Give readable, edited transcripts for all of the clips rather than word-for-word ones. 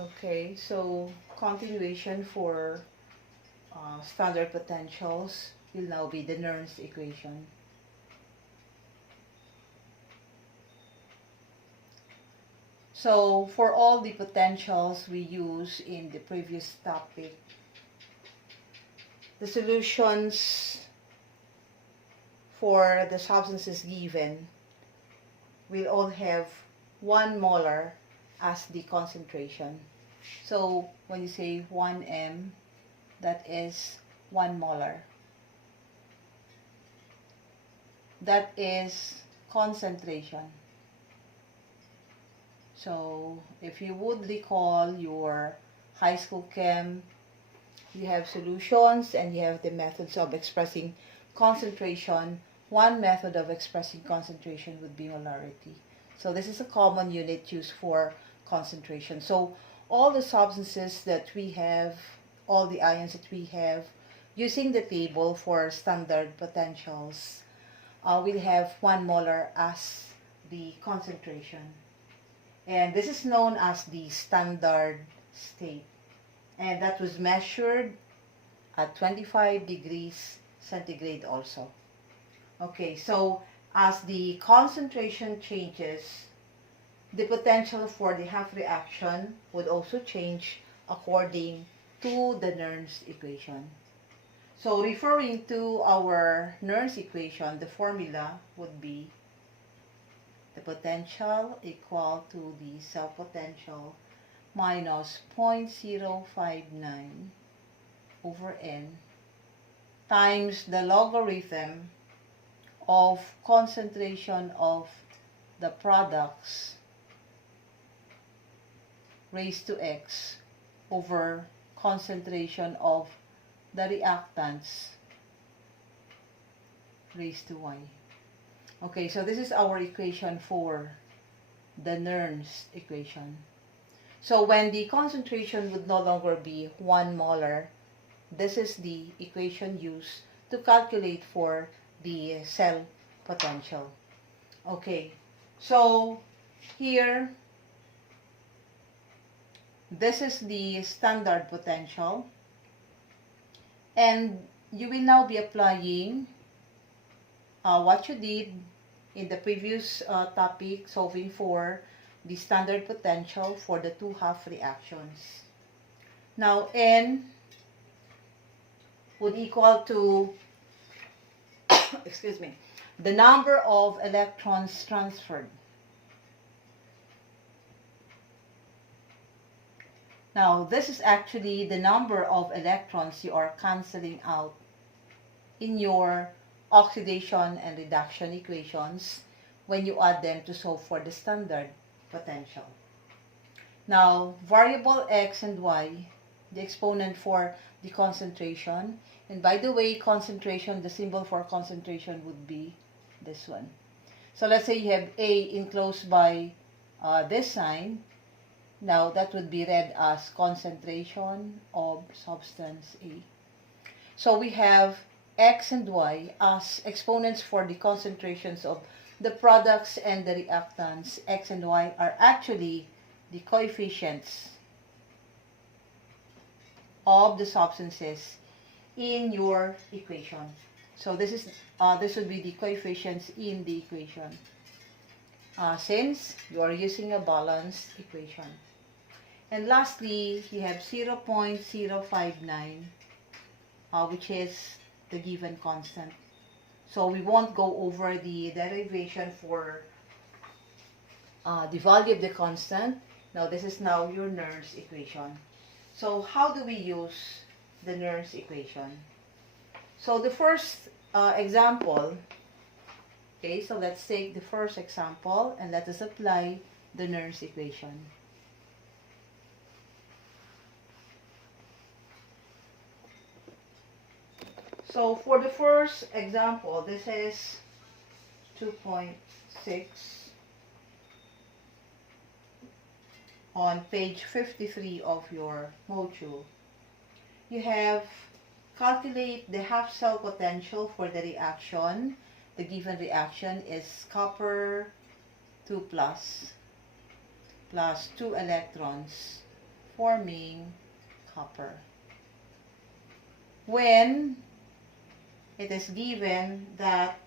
Okay, so continuation for standard potentials will now be the Nernst equation. So for all the potentials we use in the previous topic, the solutions for the substances given will all have 1 molar as the concentration. So when you say 1 m, that is 1 molar. That is concentration. So if you would recall your high school chem, you have solutions and you have the methods of expressing concentration. One method of expressing concentration would be molarity. So this is a common unit used for concentration. So all the substances that we have, all the ions that we have, using the table for standard potentials, we'll have 1 molar as the concentration. And this is known as the standard state. And that was measured at 25 degrees centigrade also. Okay, so as the concentration changes, the potential for the half reaction would also change according to the Nernst equation. So referring to our Nernst equation, the formula would be the potential equal to the self-potential minus 0.059 over n times the logarithm of concentration of the products raised to x over concentration of the reactants raised to y. Okay, so this is our equation for the Nernst equation. So when the concentration would no longer be 1 molar, this is the equation used to calculate for the cell potential. Okay, so here, this is the standard potential, and you will now be applying what you did in the previous topic, solving for the standard potential for the two half reactions. Now n would equal to excuse me, the number of electrons transferred. Now this is actually the number of electrons you are cancelling out in your oxidation and reduction equations when you add them to solve for the standard potential. Now, variable x and y, the exponent for the concentration. And by the way, concentration, the symbol for concentration would be this one. So let's say you have A enclosed by this sign. Now that would be read as concentration of substance A. So we have x and y as exponents for the concentrations of the products and the reactants. X and y are actually the coefficients of the substances in your equation. So this would be the coefficients in the equation, since you are using a balanced equation. And lastly, you have 0.059, which is the given constant. So we won't go over the derivation for the value of the constant. Now this is now your Nernst equation. So how do we use the Nernst equation? So the first example, okay, so let's take the first example and let us apply the Nernst equation. So for the first example, this is 2.6 on page 53 of your module. You have calculate the half cell potential for the reaction. The given reaction is copper 2 plus 2 electrons forming copper. When it is given that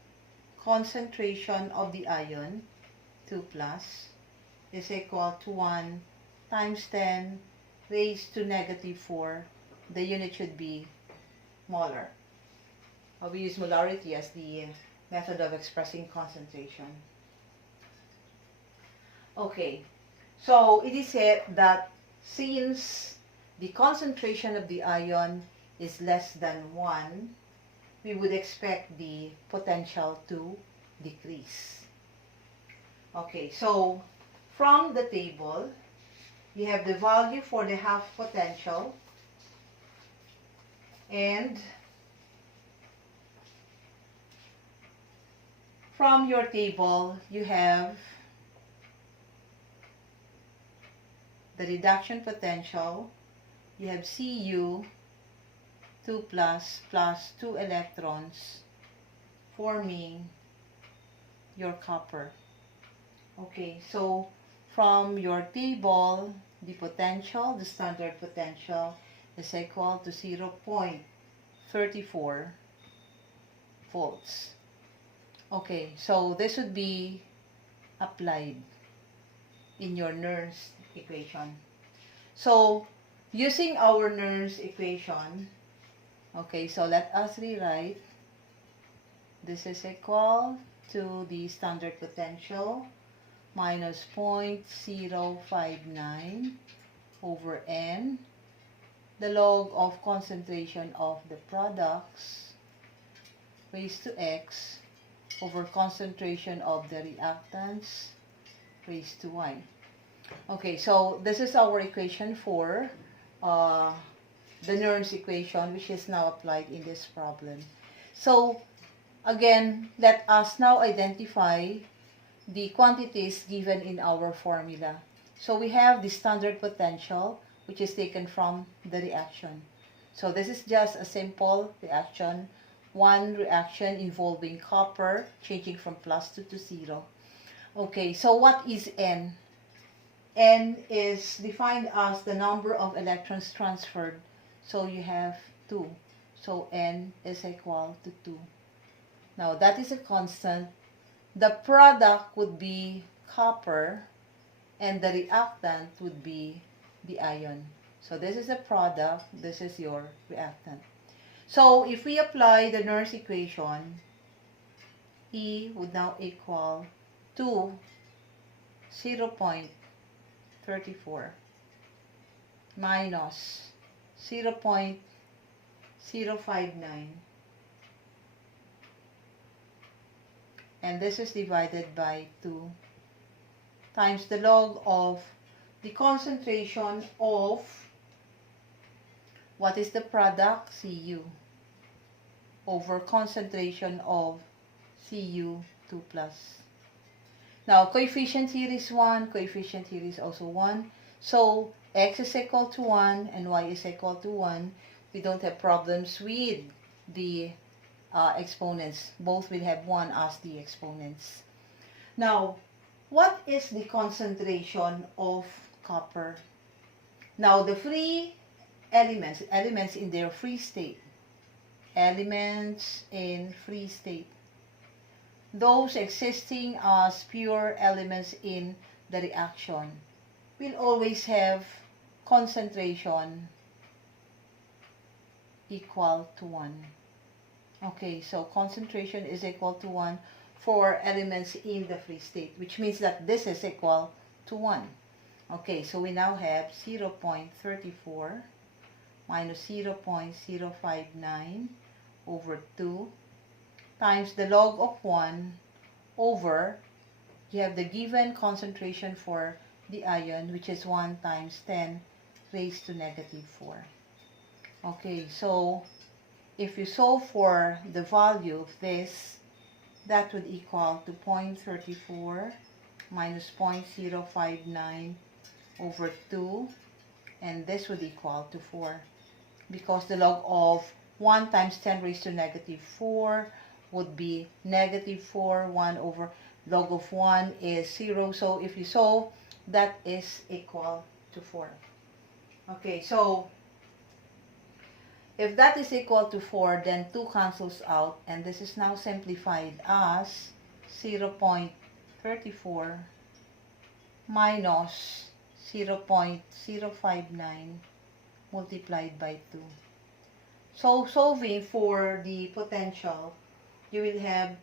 concentration of the ion, 2 plus, is equal to 1 times 10 raised to negative 4, the unit should be molar. We use molarity as the method of expressing concentration. Okay, so it is said that since the concentration of the ion is less than 1, we would expect the potential to decrease. Okay, so from the table, you have the value for the half potential, and from your table, you have the reduction potential. You have Cu 2 plus 2 electrons forming your copper. Okay, so from your table, the potential, the standard potential, is equal to 0.34 volts. Okay, so this would be applied in your Nernst equation. So, using our Nernst equation, okay, so let us rewrite. This is equal to the standard potential minus 0.059 over N, the log of concentration of the products raised to X over concentration of the reactants raised to Y. Okay, so this is our equation for the Nernst equation, which is now applied in this problem. So, again, let us now identify the quantities given in our formula. So, we have the standard potential, which is taken from the reaction. So, this is just a simple reaction. One reaction involving copper, changing from +2 to 0. Okay, so what is N? N is defined as the number of electrons transferred. So you have 2. So N is equal to 2. Now that is a constant. The product would be copper and the reactant would be the ion. So this is a product, this is your reactant. So if we apply the Nernst equation, E would now equal to 0.34 minus 0.059, and this is divided by 2 times the log of the concentration of what is the product? Cu over concentration of Cu 2 plus. Now, coefficient here is 1, coefficient here is also 1. So, x is equal to 1 and y is equal to 1. We don't have problems with the exponents. Both will have 1 as the exponents. Now, what is the concentration of copper? Now, the free elements in their free state, elements in free state, those existing as pure elements in the reaction will always have concentration equal to 1. Okay, so concentration is equal to 1 for elements in the free state, which means that this is equal to 1. Okay, so we now have 0.34 minus 0.059 over 2 times the log of 1 over, you have the given concentration for the ion, which is 1 times 10 raised to negative 4. Okay, so if you solve for the value of this, that would equal to 0.34 minus 0.059 over 2, and this would equal to 4, because the log of 1 times 10 raised to negative 4 would be negative 4. 1 over log of 1 is 0. So if you solve, that is equal to 4. Okay, so if that is equal to 4, then 2 cancels out, and this is now simplified as 0.34 minus 0.059 multiplied by 2. So solving for the potential, you will have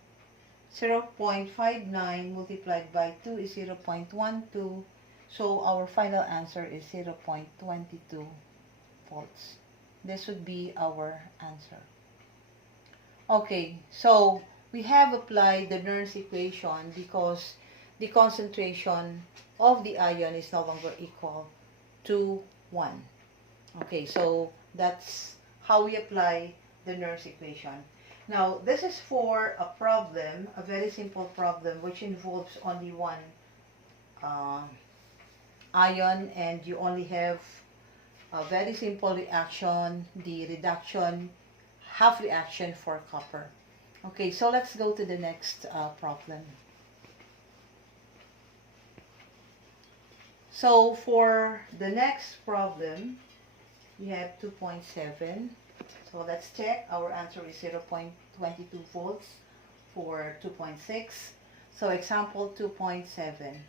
0.59 multiplied by 2 is 0.12. So our final answer is 0.22 volts. This would be our answer. Okay, so we have applied the Nernst equation because the concentration of the ion is no longer equal to 1. Okay, so that's how we apply the Nernst equation. Now, this is for a problem, a very simple problem, which involves only one ion, and you only have a very simple reaction, the reduction half reaction for copper. Okay, so let's go to the next problem. So for the next problem, we have 2.7. So let's check. Our answer is 0.22 volts for 2.6. So example 2.7.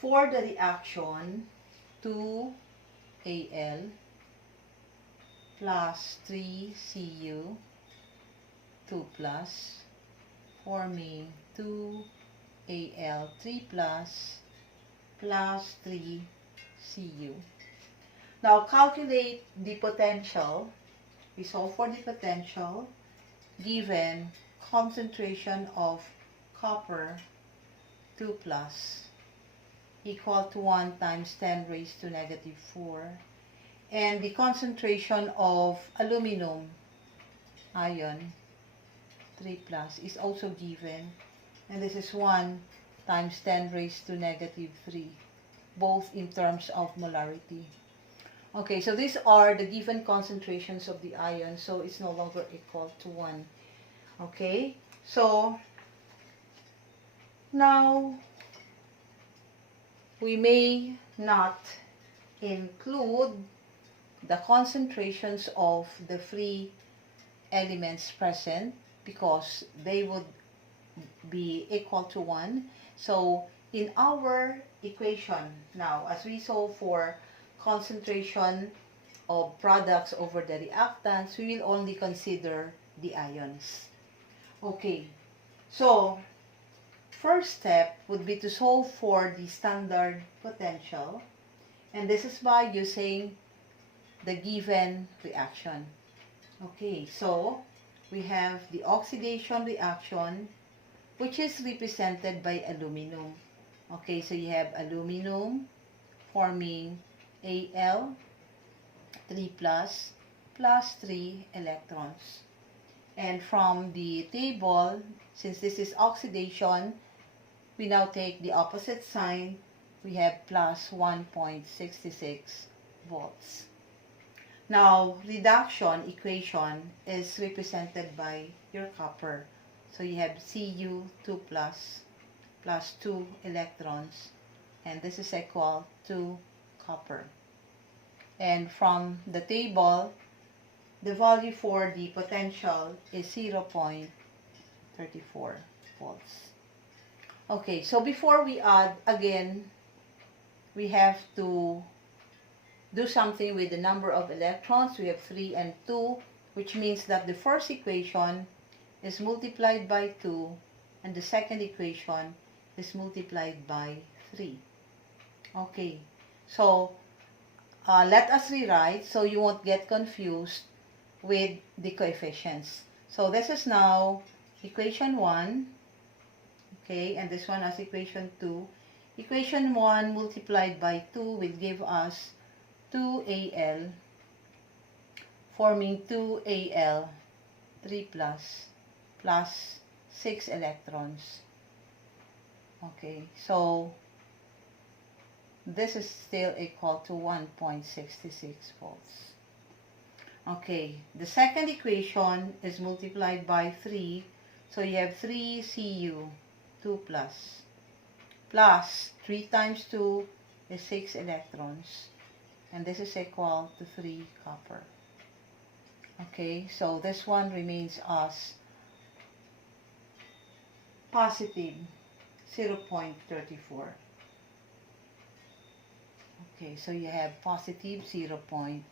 For the reaction 2Al plus 3Cu 2 plus forming 2Al3 plus 3Cu. Now calculate the potential. We solve for the potential given concentration of copper 2 plus equal to 1 times 10 raised to negative 4, and the concentration of aluminum ion 3 plus is also given, and this is 1 times 10 raised to negative 3, both in terms of molarity. Okay, so these are the given concentrations of the ion, so it's no longer equal to 1. Okay, so now we may not include the concentrations of the free elements present because they would be equal to 1. So in our equation now, as we solve for concentration of products over the reactants, we will only consider the ions. Okay, so first step would be to solve for the standard potential, and this is by using the given reaction. Okay, so we have the oxidation reaction, which is represented by aluminum. Okay, so you have aluminum forming Al 3 plus 3 electrons. And from the table, since this is oxidation, we now take the opposite sign. We have plus 1.66 volts. Now, reduction equation is represented by your copper. So you have Cu2 plus 2 electrons, and this is equal to copper. And from the table, the value for the potential is 0.34 volts. Okay, so before we add, again, we have to do something with the number of electrons. We have 3 and 2, which means that the first equation is multiplied by 2, and the second equation is multiplied by 3. Okay, so let us rewrite so you won't get confused with the coefficients. So this is now equation 1, okay, and this one as equation 2. Equation 1 multiplied by 2 will give us 2Al forming 2Al 3 plus 6 electrons. Okay, so this is still equal to 1.66 volts. Okay, the second equation is multiplied by 3, so you have 3Cu 2 plus 3 times 2 is 6 electrons, and this is equal to 3 copper. Okay, so this one remains as positive 0.34. Okay, so you have positive 0.34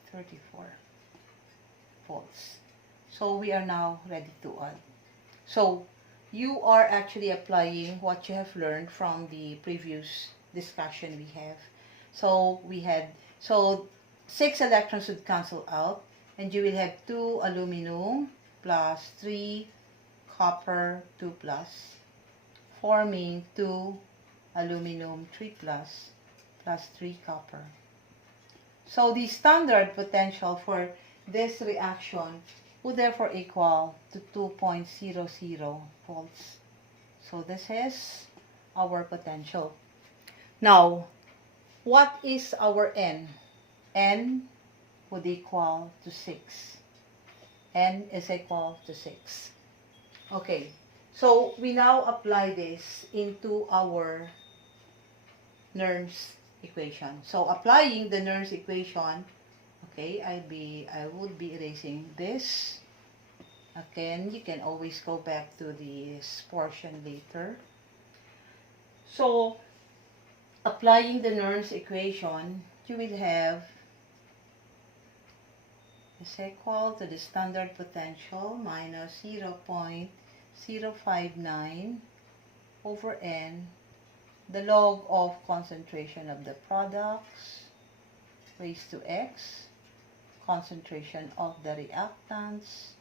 volts. So we are now ready to add. So you are actually applying what you have learned from the previous discussion we have. So we had, 6 electrons would cancel out, and you will have 2 aluminum plus 3 copper 2 plus, forming 2 aluminum 3 plus 3 copper. So the standard potential for this reaction would therefore equal to 2.00 volts. So this is our potential. Now, what is our N? N would equal to 6. N is equal to 6. Okay, so we now apply this into our Nernst equation. So applying the Nernst equation, okay, I would be erasing this. Again, you can always go back to this portion later. So applying the Nernst equation, you will have is equal to the standard potential minus 0.059 over N, the log of concentration of the products raised to X, concentration of the reactants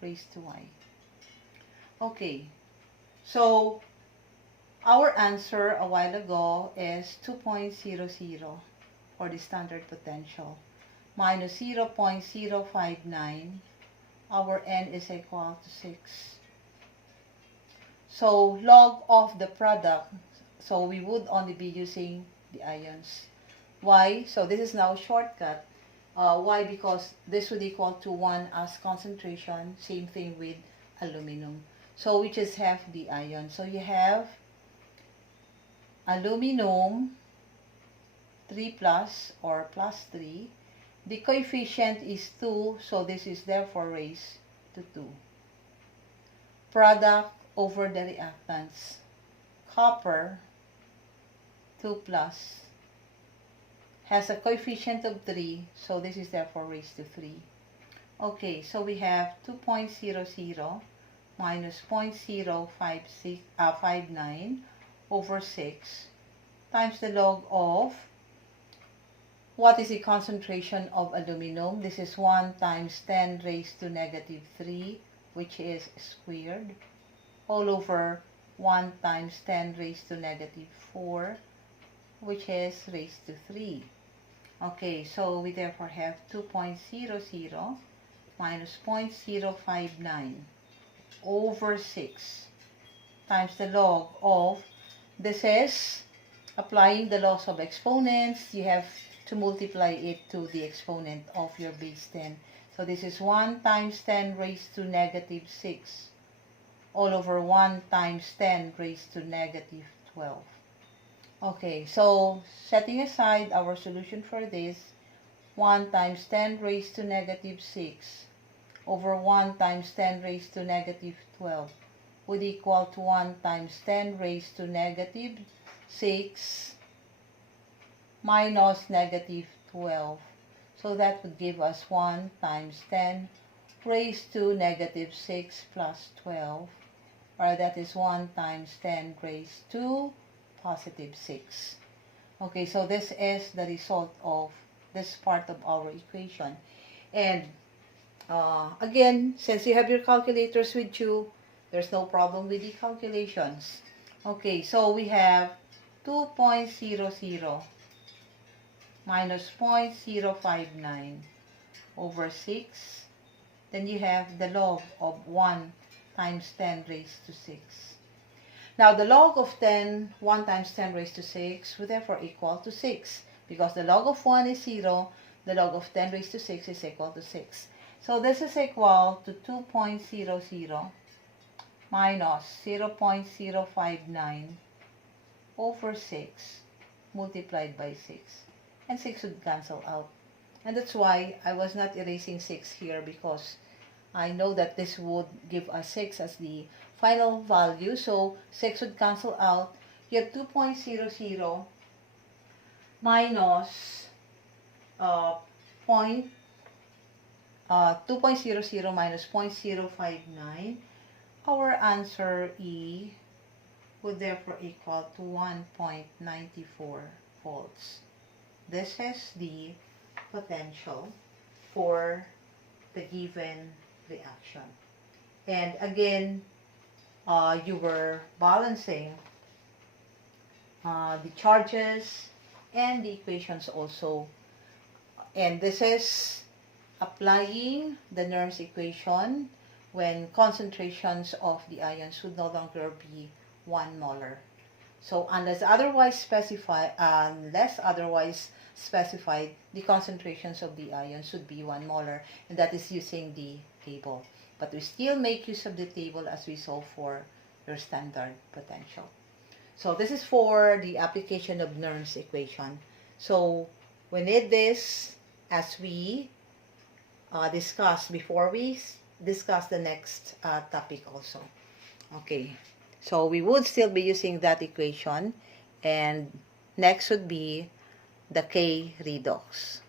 raised to Y. Okay, so our answer a while ago is 2.00 for the standard potential minus 0.059. Our N is equal to 6. So log of the product, so we would only be using the ions. Why? So this is now a shortcut. Why? Because this would equal to 1 as concentration. Same thing with aluminum. So we just have the ion. So you have aluminum 3 plus or plus 3. The coefficient is 2, so this is therefore raised to 2. Product over the reactants. Copper 2 plus has a coefficient of 3, so this is therefore raised to 3. Okay, so we have 2.00 minus 0.059 over 6 times the log of, what is the concentration of aluminum? This is 1 times 10 raised to negative 3, which is squared, all over 1 times 10 raised to negative 4, which is raised to 3. Okay, so we therefore have 2.00 minus 0.059 over 6 times the log of, this is applying the laws of exponents. You have to multiply it to the exponent of your base 10. So this is 1 times 10 raised to negative 6 all over 1 times 10 raised to negative 12. Okay, so setting aside our solution for this, 1 times 10 raised to negative 6 over 1 times 10 raised to negative 12 would equal to 1 times 10 raised to negative 6 minus negative 12. So that would give us 1 times 10 raised to negative 6 plus 12, or that is 1 times 10 raised to positive 6. Okay, so this is the result of this part of our equation. And again, since you have your calculators with you, there's no problem with the calculations. Okay, so we have 2.00 minus 0.059 over 6. Then you have the log of 1 times 10 raised to 6. Now the log of 1 times 10 raised to 6 would therefore equal to 6. Because the log of 1 is 0, the log of 10 raised to 6 is equal to 6. So this is equal to 2.00 minus 0.059 over 6 multiplied by 6. And 6 would cancel out. And that's why I was not erasing 6 here, because I know that this would give us 6 as the final value. So 6 would cancel out. You have 2.00 minus point 2.00 minus 0.059. Our answer E would therefore equal to 1.94 volts. This is the potential for the given reaction. And again, you were balancing the charges and the equations also. And this is applying the Nernst equation when concentrations of the ions would no longer be 1 molar. So unless otherwise specified, the concentrations of the ions would be 1 molar, and that is using the table. But we still make use of the table as we saw for your standard potential. So this is for the application of Nernst equation. So we need this as we discussed before we discuss the next topic also. Okay, so we would still be using that equation, and next would be the K redox.